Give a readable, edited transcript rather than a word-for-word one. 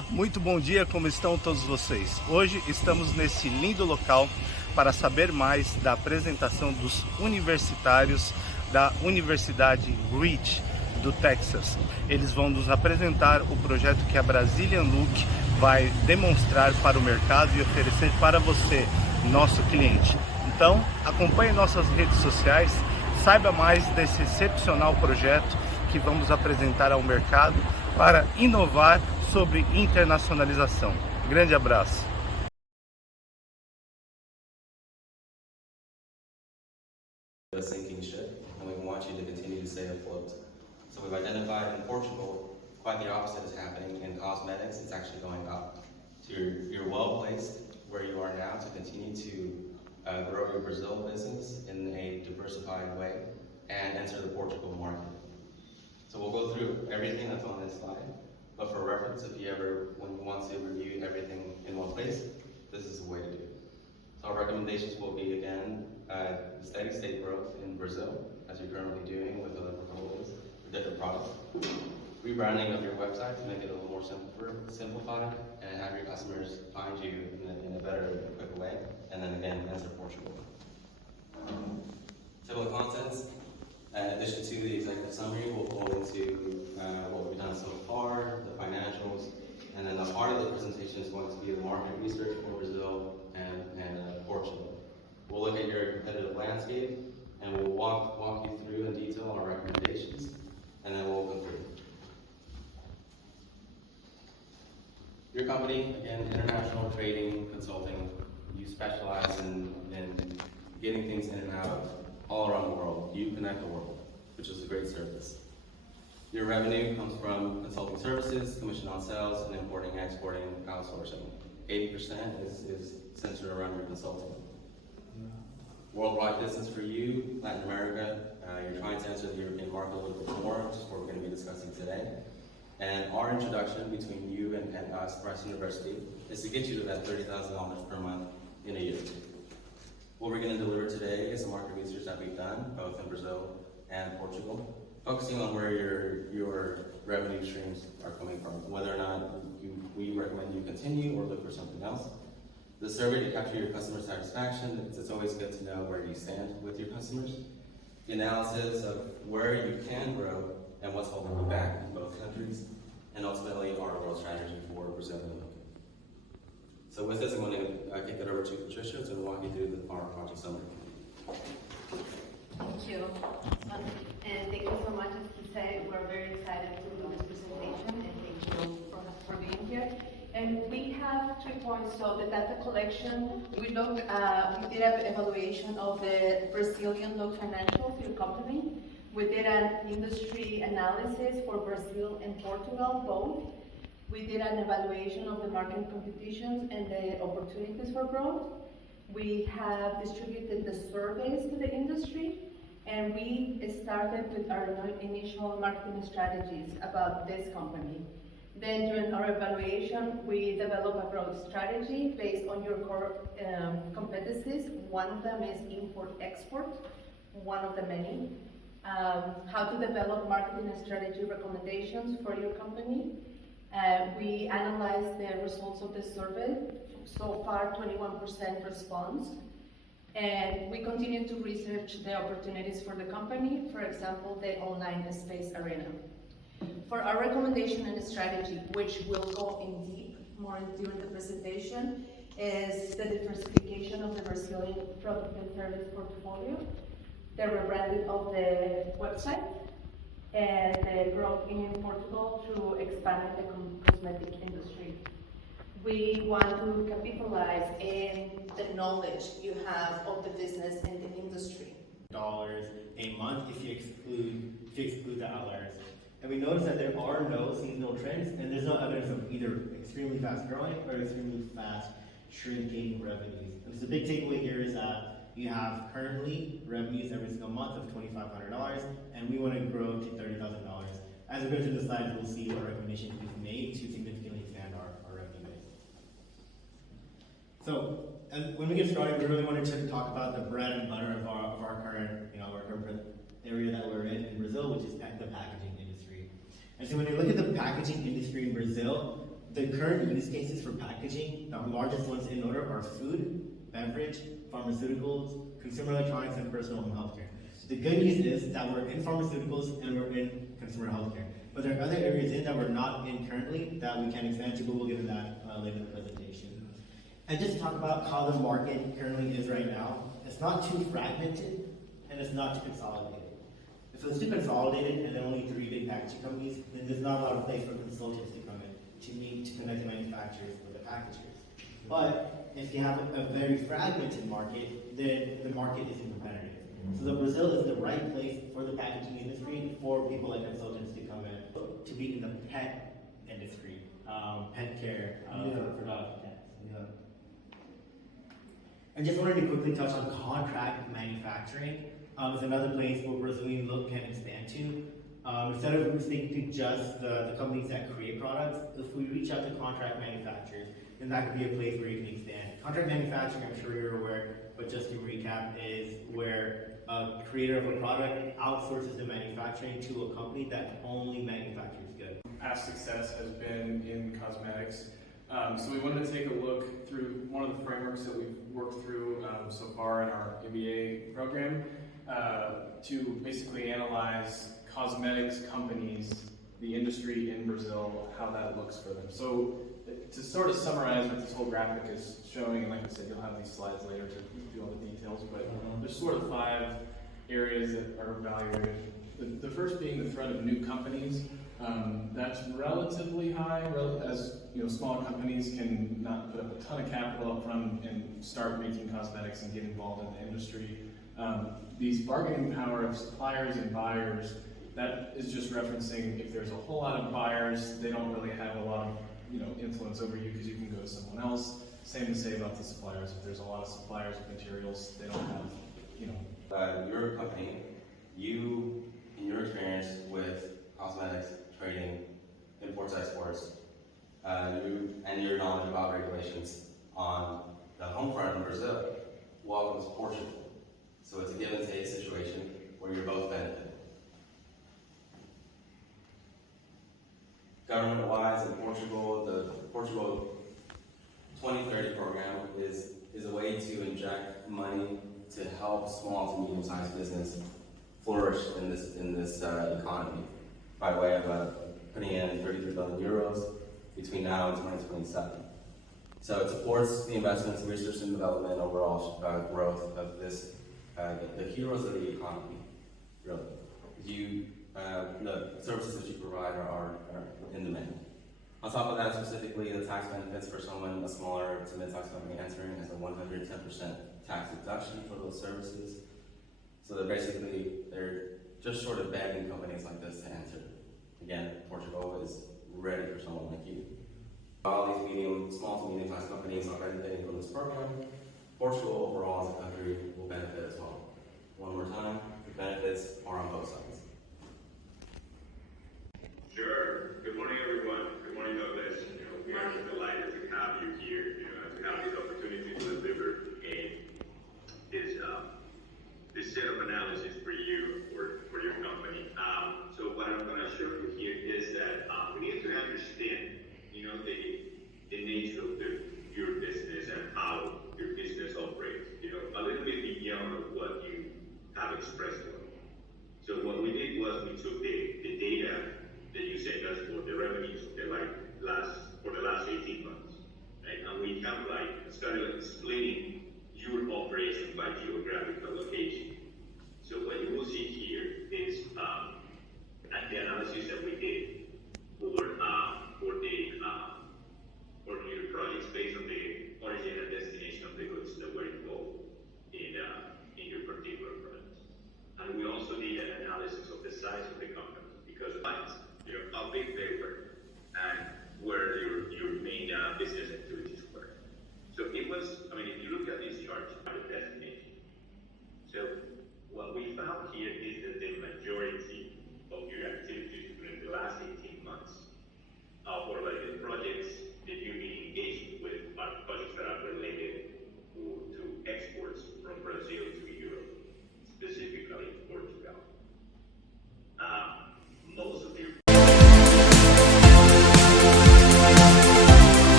Olá, muito bom dia, como estão todos vocês? Hoje estamos nesse lindo local para saber mais da apresentação dos universitários da Universidade Rice do Texas. Eles vão nos apresentar o projeto que a Brazilian Look vai demonstrar para o mercado e oferecer para você, nosso cliente. Então, acompanhe nossas redes sociais, saiba mais desse excepcional projeto que vamos apresentar ao mercado para inovar sobre internacionalização. Grande abraço! A sinking ship, and we want you to continue to stay afloat. So we've identified in Portugal, quite the opposite is happening in cosmetics. It's actually going up. So you're well placed where you are now to continue to grow your Brazil business in a diversified way and enter the Portugal market. So we'll go through everything that's on this slide, but for reference, if you ever want to review everything in one place, this is the way to do it. So our recommendations will be, again, steady state growth in Brazil, as you're currently doing with other portfolios for different products. Rebranding of your website to make it a little more simplified and have your customers find you in a better, quicker way. And then again, enter Portugal. Table of contents. In addition to the executive summary, we'll go into what we've done so far, the financials, and then the heart of the presentation is going to be the market research for Brazil and Portugal. We'll look at your competitive landscape, and we'll walk you through in detail our recommendations, and then we'll conclude. Your company, again, international trading, consulting, you specialize in getting things in and out all around the world. You connect the world, which is a great service. Your revenue comes from consulting services, commission on sales, and importing, exporting, outsourcing. 80% is centered around your consulting. Worldwide business for you, Latin America, you're trying to enter the European market a little bit more, which is what we're going to be discussing today. And our introduction between you and us, Rice University, is to get you to that $30,000 per month in a year. What we're going to deliver today is the market research that we've done, both in Brazil and Portugal, focusing on where your revenue streams are coming from, whether or not we recommend you continue or look for something else. The survey to capture your customer satisfaction, it's always good to know where you stand with your customers. The analysis of where you can grow and what's holding you back in both countries, and ultimately our growth strategy for Brazil and Look. So with this, I'm going to kick it over to Patricia to walk you through our project summary. Thank you. And thank you so much. As he said, we're very excited to do this presentation, and thank you for being here. And we have 3 points. So the data collection, we did an evaluation of the Brazilian Look financial for your company. We did an industry analysis for Brazil and Portugal, both. We did an evaluation of the market competitions and the opportunities for growth. We have distributed the surveys to the industry, and we started with our initial marketing strategies about this company. Then during our evaluation, we developed a growth strategy based on your core competencies. One of them is import-export, one of the many. How to develop marketing and strategy recommendations for your company. We analyzed the results of the survey. So far, 21% response. And we continue to research the opportunities for the company, for example, the online space arena. For our recommendation and strategy, which will go in deep more during the presentation, is the diversification of the Brazilian product and service portfolio, the rebranding of the website, and the growth in Portugal through expanding the cosmetic industry. We want to capitalize in the knowledge you have of the business and the industry. Dollars a month if you exclude the outliers. And we notice that there are no seasonal trends, and there's no evidence of either extremely fast growing or extremely fast shrinking revenues. And so the big takeaway here is that you have currently revenues every single month of $2,500, and we want to grow to $30,000. As we go through the slides, we'll see what recommendations we've made to significantly expand our revenue base. So, when we get started, we really wanted to talk about the bread and butter of our current, our current area that we're in Brazil, which is the packaging industry. And so when you look at the packaging industry in Brazil, the current use cases for packaging, the largest ones in order are food, beverage, pharmaceuticals, consumer electronics, and personal and healthcare. The good news is that we're in pharmaceuticals and we're in consumer healthcare. But there are other areas in that we're not in currently that we can expand to, but we'll get into that later in the presentation. And just talk about how the market currently is right now. It's not too fragmented and it's not too consolidated. If it's too consolidated and there are only 3 big packaging companies, then there's not a lot of place for consultants to come in to meet, to connect the manufacturers with the packagers. But if you have a very fragmented market, then the market isn't competitive. So Brazil is the right place for the packaging industry for people like consultants to come in, to be in the pet industry, pet care, for dogs. Yeah. And just wanted to quickly touch on contract manufacturing. It's another place where Brazilian look can expand to. Instead of speaking to just the companies that create products, if we reach out to contract manufacturers, then that could be a place where you can expand. Contract manufacturing, I'm sure you're aware, but just to recap, is where a creator of a product outsources the manufacturing to a company that only manufactures goods. Past success has been in cosmetics. So we wanted to take a look through one of the frameworks that we've worked through so far in our MBA program to basically analyze cosmetics companies, the industry in Brazil, how that looks for them. So to sort of summarize what this whole graphic is showing, and like I said, you'll have these slides later to do all the details, but there's sort of 5 areas that are evaluated. The first being the threat of new companies. That's relatively high, as you know, smaller companies can not put up a ton of capital up front and start making cosmetics and get involved in the industry. These bargaining power of suppliers and buyers, that is just referencing if there's a whole lot of buyers, they don't really have a lot of influence over you because you can go to someone else. Same to say about the suppliers. If there's a lot of suppliers of materials, they don't have, Your company, you, in your experience with cosmetics, trading, imports, exports, and your knowledge about regulations on the home front in Brazil, welcomes Portugal. So it's a give and take situation where you're both benefiting. Government-wise in Portugal, the Portugal 2030 program is a way to inject money to help small to medium-sized business flourish in this economy by way of putting in 33 billion euros between now and 2027. So it supports the investments in research and development and overall growth of this, the heroes of the economy, really. The services that you provide are in demand. On top of that, specifically, the tax benefits for someone, a smaller to mid-sized company entering, has a 110% tax deduction for those services. So they're just sort of begging companies like this to enter. Again, Portugal is ready for someone like you. All these small to medium-sized companies are benefiting from this program. Portugal overall as a country will benefit as well. One more time, the benefits are on both sides. Sure. Good morning, everyone. Good morning, Douglas. We are delighted to have you here, to have this opportunity to deliver this set of analysis for you or for your company. So what I'm going to show you here is that we need to understand, the nature of your business and how your business operates. A little bit beyond what you have expressed. So what we did was we took the data that you sent us for the revenues for the last 18 months, right? And we have started splitting your operation by geographical location. So what you will see here is the analysis that we did.